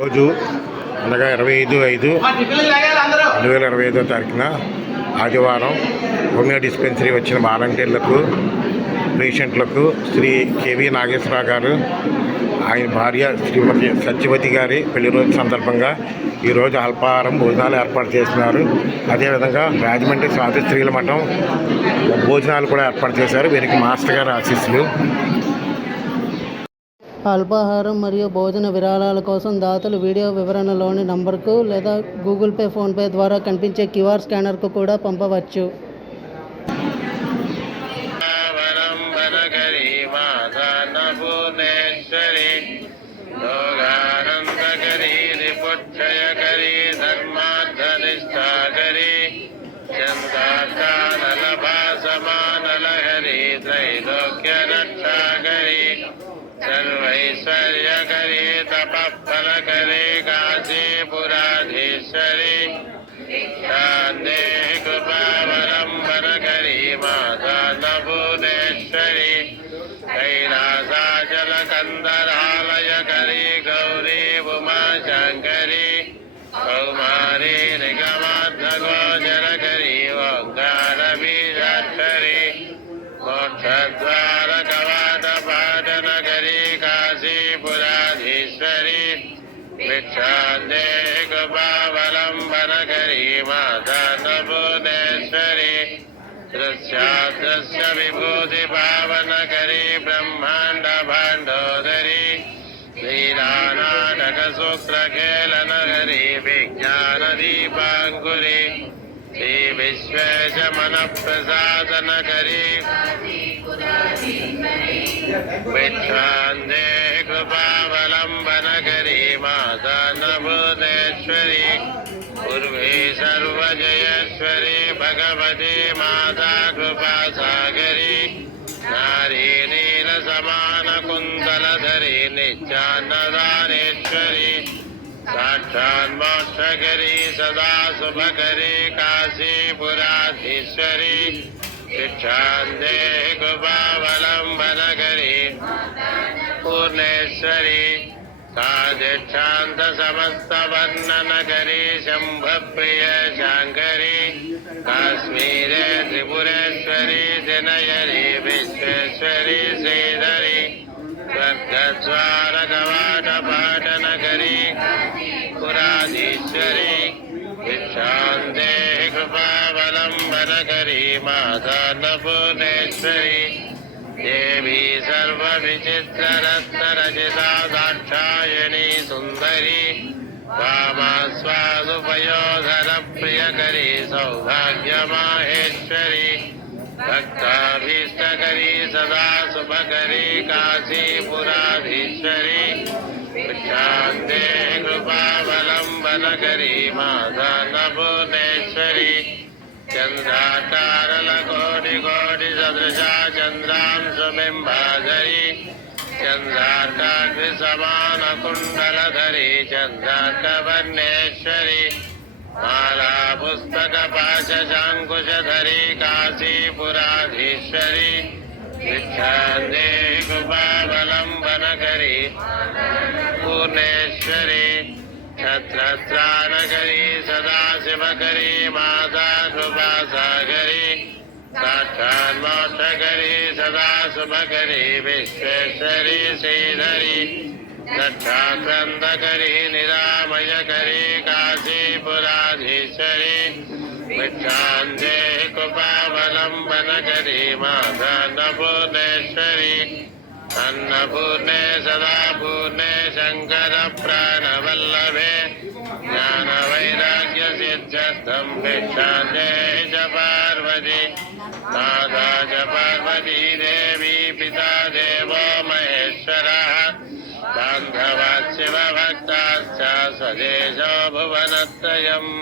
రోజు అనగా 25/5/2025 తారీఖున ఆదివారం హోమియో డిస్పెన్సరీ వచ్చిన వాలంటీర్లకు పేషెంట్లకు శ్రీ కేవీ నాగేశ్వరరావు గారు ఆయన భార్య శ్రీమతి సత్యవతి గారి పెళ్లి రోజు సందర్భంగా ఈరోజు అల్పాహారం భోజనాలు ఏర్పాటు చేస్తున్నారు. అదేవిధంగా రాజమండ్రి స్వాతంత్ర్యుల మఠం భోజనాలు కూడా ఏర్పాటు చేశారు. వీరికి మాస్టర్ గారి ఆశీస్సులు. అల్పాహారం మరియు భోజన విరాళాల కోసం దాతలు వీడియో వివరణలోని నంబర్కు లేదా గూగుల్ పే, ఫోన్పే ద్వారా కనిపించే క్యూఆర్ స్కానర్కు కూడా పంపవచ్చు. सर्वैश्वर्यकरी तपःफलकरी काशीपुराधीश्वरी शान्ते कृपावलम्बनकरी माता नभुवनेश्वरी कैलासाचलकन्दरालयकरी गौरी उमाशङ्करी कौमारी निगमार्थगोचरकरी ओङ्कारबीजाक्षरी मोक्षद्वारकवाटपाटनकरी काशीपुराधीश्वरी भिक्षान्ते कृपावलम्बनकरी माता नभुवनेश्वरी दृश्यादृश्य विभूतिपावनकरी ब्रह्माण्ड भाण्डोदरी लीलानाटकसूत्रखेलनकरी विज्ञानदीपाङ्कुरी श्री विश्वेश मनःप्रसादनकरी विश्वान्ते कृपावलम्बनकरी माता नभुवनेश्वरी पूर्वे सर्वजयेश्वरी भगवती माता कृपासागरी नारी नीलसमानकुन्तलधरी नित्यान्नदानेश्वरी साक्षान्मोक्षकरी सदा शुभकरी काशीपुराधीश्वरी भिक्षान्ते कृपावलम्बनकरी पूर्णेश्वरी साधिष्ठान्त समस्तवर्णनकरी शम्भप्रिय शाङ्करी काश्मीरे त्रिपुरेश्वरी दिनयरी विश्वेश्वरी श्रीधरी स्वर्गद्वारकवाटपाटनकरी पुराधीश्वरी भिक्षान्ते कृपावलम्बनकरी माता नभुवनेश्वरी देवी सर्वविचित्ररत्नरचिता दाक्षायणी सुन्दरी वामास्वादुपयोधनप्रियकरी सौभाग्यमाहेश्वरी भक्ताभीष्टकरी सदा शुभकरी काशीपुराधीश्वरी भिक्षान्ते कृपावलम्बनकरी माता नभुवनेश्वरी चन्द्राकारलकोटिकोटिसदृशा चन्द्रांशुबिम्बाधरी चन्द्रार्काग्निसमानकुण्डलधरी चन्द्रार्कवर्णेश्वरी माला पुस्तकपाशचाङ्कुशधरी काशीपुराधीश्वरी भिक्षान्ते कृपावलम्बनकरी पूर्णेश्वरी छत्रत्राणकरी सदाशिवकरी माता कृपासागरी साक्षान्मोक्षकरी सदा शुभकरी विश्वेश्वरी श्रीधरी दक्षाक्रन्दकरी निरामयकरी काशीपुराधीश्वरी भिक्षान्ते कृपावलम्बनकरी माता नभुवनेश्वरी अन्नपूर्णे सदा पूर्णे शङ्कर प्राणवल्लभे ज्ञानवैराग्यसिद्ध्यर्थं भिक्षान्ते च पार्वती माता च पार्वती देवी पिता देवो महेश्वरः बान्धवाः शिवभक्ताश्च स्वदेशो भुवनत्रयम्।